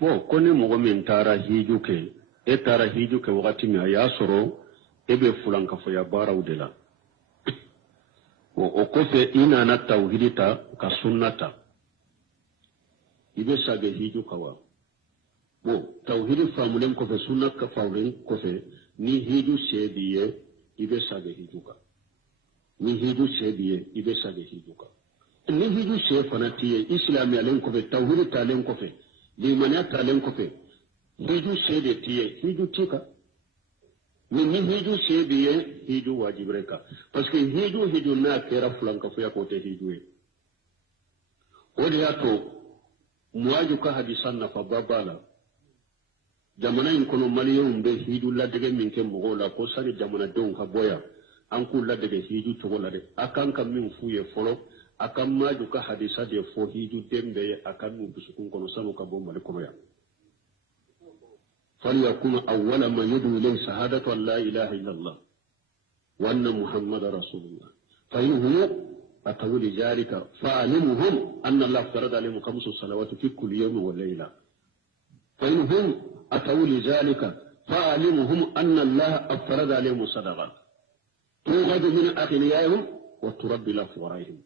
Bon koni mogo min tara hiju ke e tara hiju ke wakati mi aya soro ebe fulanka fo ya baraw de la o kofe ina na tauhidita ka sunnata ibe sage hiju kawa bo tauhidi famulen kofe sunnat ka famulen kofe ni hiju shediye ibe sage hiju ka ni hiju shediye ibe sage hiju ka ni hiju she fanatiye islami alen kofe tauhidi talen kofe limaniya talen kofe hiju shede tiye hiju tika ni hiju shediye hiju wajibreka parce que hiju na kera fulanka fo ya kote hiju e odi yato muwaju ka hadisan na fa babala jamana in kono maliyum be hiju ladege min ke mogola ko sari jamana don ka boya an ku ladege hiju to la de akan kam min fuye folo akan maju ka hadisa de fo hiju dembe akan mu bisukun kono sanu ka bomba le kono ya فليكون أول ما يدعو إليه شهادة أن لا إله إلا الله وأن محمد رسول الله فإنهم أتوا لذلك فعلمهم أن الله افترض عليهم 5 صلوات في كل يوم والليلة فإنهم أتوا لذلك فعلمهم أن الله افترض عليهم صدقات توغد من أغنيائهم وتربي لفورائهم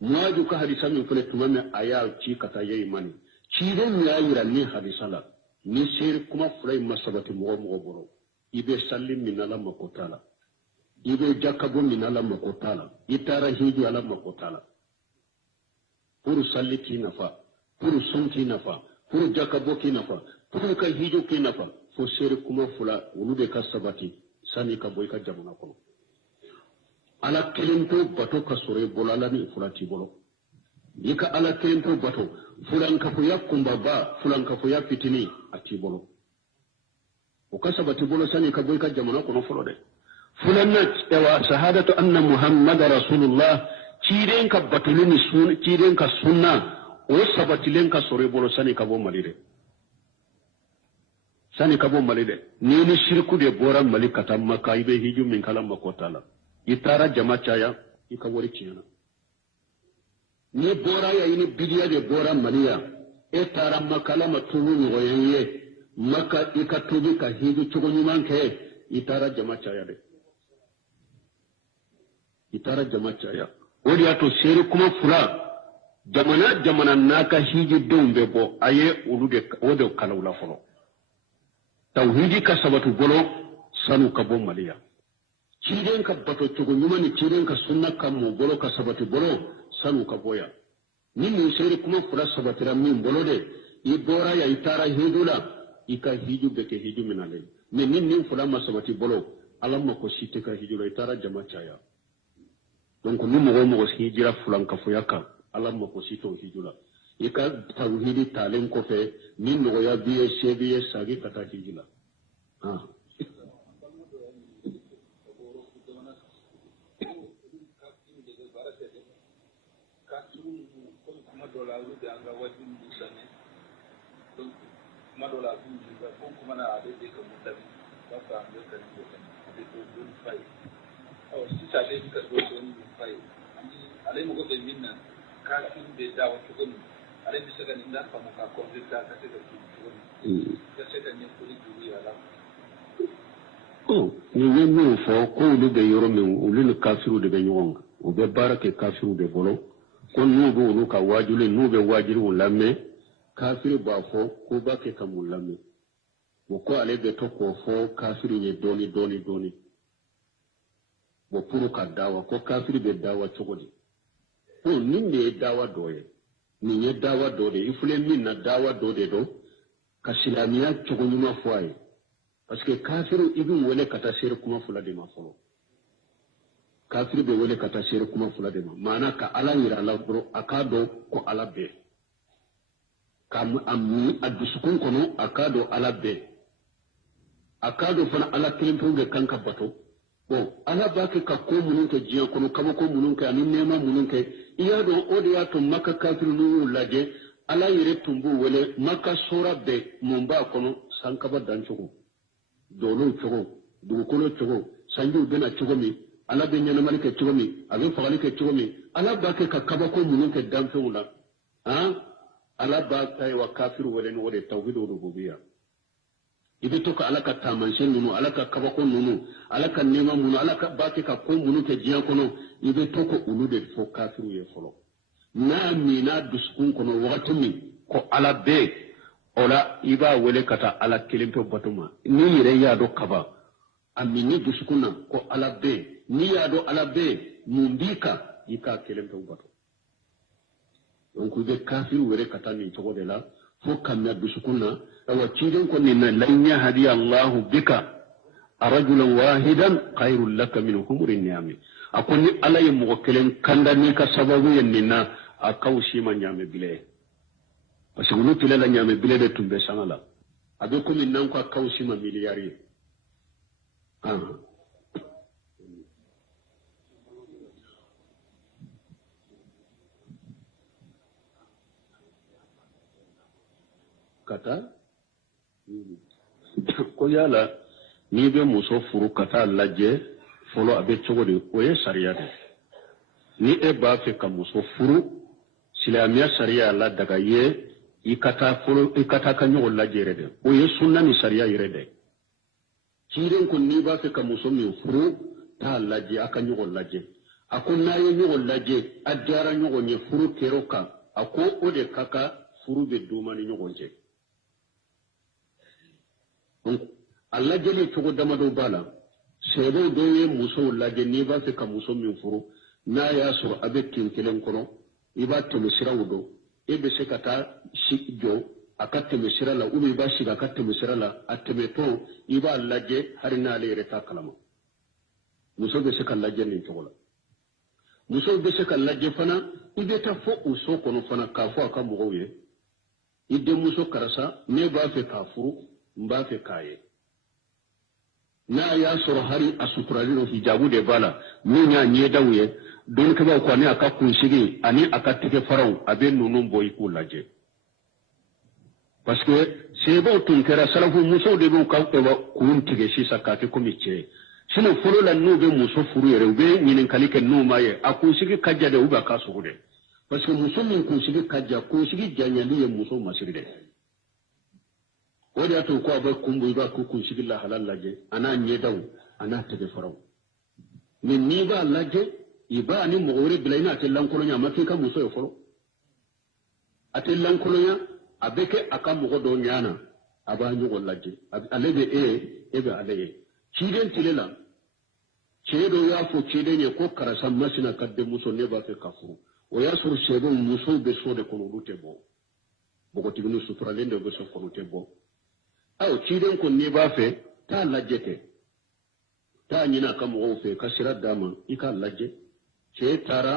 مواجهك حديثا من فلت تمام آيات تيكتا يماني تيرين يا يراني حديثا ni seri kuma fulai masabati mogo boro ibe sallim min ala makotala ibe jakabo min ala makotala itara hiju ala makotala puru salli ki nafa puru sun ki nafa puru jakabo ki nafa puru ka hiju ki nafa fo seri kuma fula ulude ka sabati sani ka boy ka jamana kono ala kelento bato ka sore bolala ni fulati bolo yika ala kelento bato fulanka fo yakumba ba fulanka fo yapitini ati bolo o kasabati bolo sani ka boy ka jamana kono folo de fulanat wa shahadatu anna muhammad rasulullah ciren ka batulini sun ciren ka sunna o sabatilen ka sore bolo sani ka bo malide ni shirku de bora malikata makka ibe hiju min kalam makotala itara jama chaya ikawori kiyana ni bora ya ini bidiya de bora maliya e tara makala matubu ngoyenye maka ikatubi ka hiju chugo nyumanke itara jama chaya de itara jama chaya odi ato seri kuma fula jamana naka hiju dombe bo aye ulude ode kalawla folo tauhidi ka sabatu bolo sanu ka bo maliya ciren ka bato chugo nyumani ciren ka sunna ka mo bolo ka sabatu bolo sanu ka boya ni min seri kuma fura sabatira min bolo de i bora ya itara hidula ika hiju beke hiju minale men nin fura masabati bolo alamma ko site ka hijula itara jama chaya donc ni mogo hijira fulan ka fuyaka alamma ko sito hijula ika tawhidi talen ko fe nin no ya biye sebiye sagi kata hijula madola kunjiza ko kuma na adede ka mutabi ba ka an ka ni da to don fai o si ta le ka do don fai ale mo ko be minna ka kin be da wa to ale bi saka ni da fa mo ka ko da ka te da to ya se da ni ko ni duri ala ni ni fo ko lu be yoro men ulu kafiru de be nyonga o be barake kafiru de bolo ko nu bo lu ka wajule nu be wajiru lamme kafiri ba fo ko ba ke kamulame wo ko ale be to ko fo kafiri ye doni wo puru ka dawa ko kafiri be dawa chogodi ko ninne dawa doye ni ye dawa dode ifule min na dawa dode do ka silamiya chogonyuma fwaye parce que kafiru ibn wele kata sir kuma fula de ma folo kafiri be wele kata sir kuma fula de ma mana ka ala yira la bro akado ko ala be kam amni adusukun kono akado ala be akado fana ala kilimpu be kanka bato bon ala bake ka ko munun ke jiya kono kama ko munun ke anin nema munun ke iya do odi ya to makka kafiru nu laje ala yire tumbu wele makka sura be mumba kono sankaba dan chugo dolo chugo du kono chugo sanju bena chugo mi ala be nyana malike chugo mi abe fagali ke chugo mi ala bake ka kaba ko munun ke dan fula ala ba tay wa kafiru wala ni wode tawhid rububiyya ibe to ka ala ka tamansen nunu ala ka kabako nunu ala ka nema nunu ala ka baki ka ko munu ke jiyan kono ibe to ko ulu de fo kafiru ye folo na mina duskun kono wakati min ko ala be ola iba wele kata ala kelimto batuma ni yire ya do kaba amini duskuna ko ala be ni ya do ala be mundika ika kelimto batu donc ibe kafiru wele kata ni to de la fo kamya duskuna awa ciiden ko ni lan yahdi Allahu bika rajulan wahidan khairul laka min humrin ni'ami akoni ala ye mo kelen kandani ka sababu yenna akawshi ma nyame bile parce que nous tile la nyame bile de tumbe sanala abe ko min nan ko akawshi ma miliyari kata ko yala ni be muso furu kata laje folo abe chogodi oye sariya de ni e ba fe ka muso furu silamiya sariya la daga ye ikata folo ikata ka nyogo laje rede oye sunna ni sariya yirede kiren ko ni ba fe ka muso mi furu ta laje aka nyogo laje akon na ye nyogo laje adara nyogo nye furu keroka ako ode kaka furu be duma ni nyogo je Allah jeli cogo damado bala sebo do ye muso laje ni ba se ka muso min furu na ya sur abe kinkelen kono iba teme sirawo do ebe se kata jo akate me sirala umi ba shiga akate me sirala ateme to iba laje harina le reta kalama muso be se ka laje ni cogo la muso be se ka laje fana ibe ta fo uso kono fana ka fo aka mo ye ide muso karasa ne ba fe ka furu mba fe kaye na ya soro hari asuturalino hijabu de bala munya nye dawye don ka ba ko ne aka kunshigi ani aka tike farau abe nunun boy ku laje parce que c'est bon tun kera salafu muso de bo ka ko kun tige shi sakate ko mice sino furo la no be muso furu yere be nyinin kalike no maye akushigi kajja de uba ka sugude parce que muso min kunshigi kajja kunshigi janyali ye muso masiride wadi ato ko abai kumbu ba ko kun shigilla halal laje ana nyedaw ana tebe faraw min ni ba laje iba ni mo wori bilayna atellan kolonya mafika muso yo folo atellan kolonya abeke aka mo do nyana aba nyugo laje alebe ebe aleye chiden tilela chedo ya fo chede ne ko karasa masina kadde muso ne ba fe kafuru o ya suru chedo muso be so de ko lute bo bogo tibinu sutura lende be so ko lute bo aw ciden ko ni ba fe ta lajete ta nyina kam wo fe kasira dama ika laje ce tara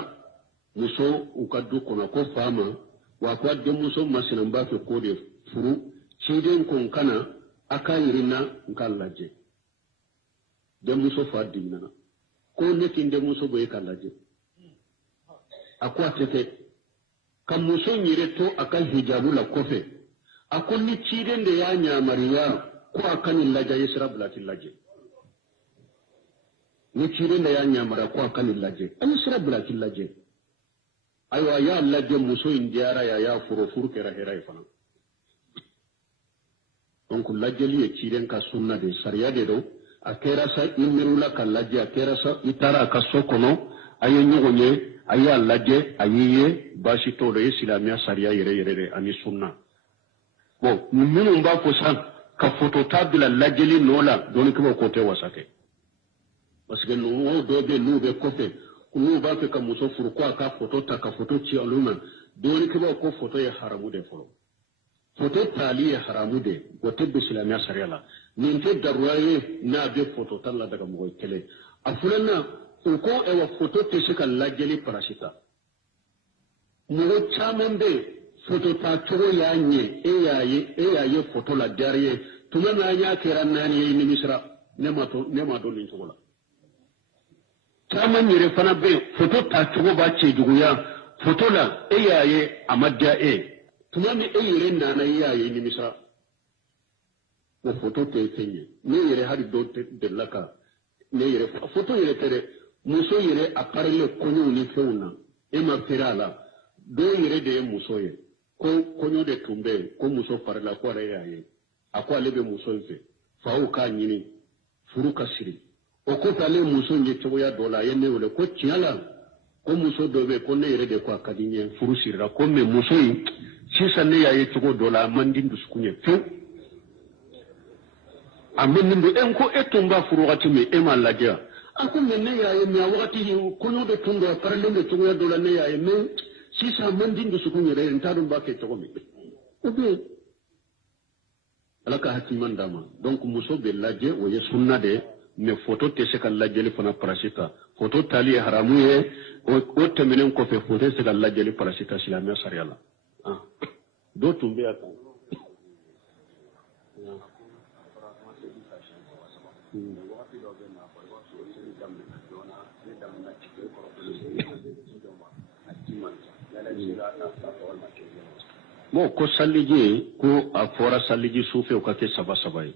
muso ukaddu kono ko fama wa ko de muso masina ba fe ko de furu ciden ko kana aka yirina ngal laje de muso fa dinna ko ne tinde muso boy ka laje akwa tete kam muso nyire to aka hijabu la kofe akon ni ciden da ya nyamariya ko akanin laje yisra blatil laje ni ciden da ya nyamara ko akanin laje an yisra blatil laje aywa ya laje muso indiyara ya furu kera hera ifana donc laje li ciden ka sunna de sariya de do akera sa imirula ka laje akera sa itara ka sokono ayo nyogonye aya laje ayiye bashi to de islamiya sariya yere ani sunna bon minnu b'a fɔ san ka photo ta bila lajɛli nɔ la dɔɔni kama ko tɛ wasake parce que numu dɔ bɛ n'u bɛ kɔfɛ n'u b'a fɛ ka muso furu ko a ka photo ta ka photo ci olu ma dɔɔni kama ko photo ye haramu de fɔlɔ photo tali ye haramu de o tɛ bɛ silamɛya sariya la nin tɛ daruya ye n'a bɛ photo ta la daga mɔgɔ kelen a filanan o ko ɛwɔ photo tɛ se ka lajɛli parasita mɔgɔ caman bɛ photo ta cogo ya nye e photo la derrière tuma na nya kera nani ni misra ne ma do ni cogo la tama nyere fana be photo ta cogo ba ce juguya photo la amadia tuma mi yere nana ni misra o photo te tenye ne yere hari do de laka ne yere photo yere tere muso yere appareil konyo ni feuna e ma perala do yere de muso yere konyo de tumbe ko muso farla ko re yaye akwa lebe muso nfe fa o ka nyini furu ka siri o ko tale muso nje to ya dola yenne wala ko tiala ko muso dobe ko ne yere de ko akadinye furu sirra ko me muso yi sisa ne yaye to dola mandin du sukunye fe amen ndo en ko etumba furu wati me e maladia ako me ne yaye me wakati konyo de tumbe farle me to ya dola ne yaye me sisa mandin du sukunye re ntadum ba ke to me obe alaka hakiman dama donc muso be lajje o ye sunna de mais photo te se kan lajjeli fana parasita photo tali haramu ye o temenen ko fe photo se kan lajjeli parasita silama sariala ah do tumbe aka mo ko salliji ko a fora salliji sufe o kake saba sabai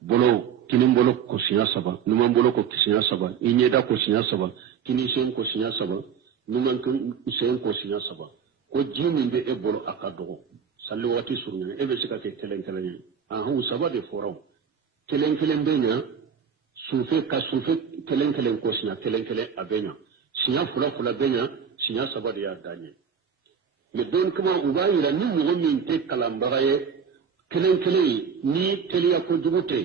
bolo kinin bolo ko sinya saba numan bolo ko sinya saba inyeda ko sinya saba kini sen ko sinya saba numan ko sen ko sinya saba ko jimi be e bolo akado salli wati surunya e be sika ke kelen kelen hu saba de fora kelen kelen benya sufe ka sufe kelen kelen ko sinya kelen kelen abenya sinya fula fula benya sinya saba de ya danye mais don kuma ubayira ni mo min te kalambaraye kelen kelen ni teliya ko jugute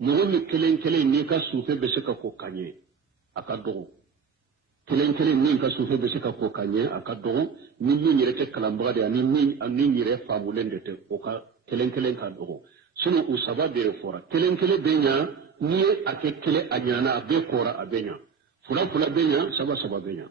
mo mi kelen kelen ni ka sufe be sika ko kanye akado kelen kelen ni ka sufe be sika ko kanye akado ni ni yere kalambara de ni yere famulende te o ka kelen kelen ka do sunu usaba be fora kelen kelen benya ni ake kele anyana be kora abenya fula fula benya saba saba benya